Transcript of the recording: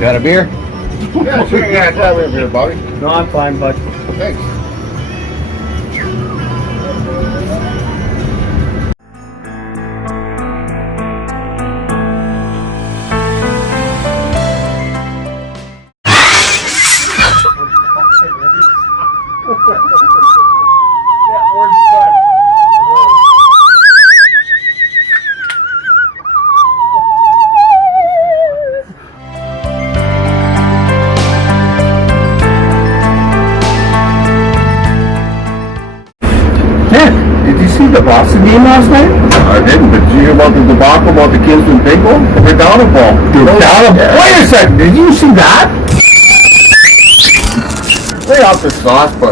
Got a beer? Yeah, sure. Yeah, grab a beer, Bobby. No, I'm fine, bud. Thanks. Did you see the Boston game last night? I didn't, but did you hear about the debacle about the kids from Unthinkable? We're down a ball. Wait a second, did you see that? Lay off the sauce, but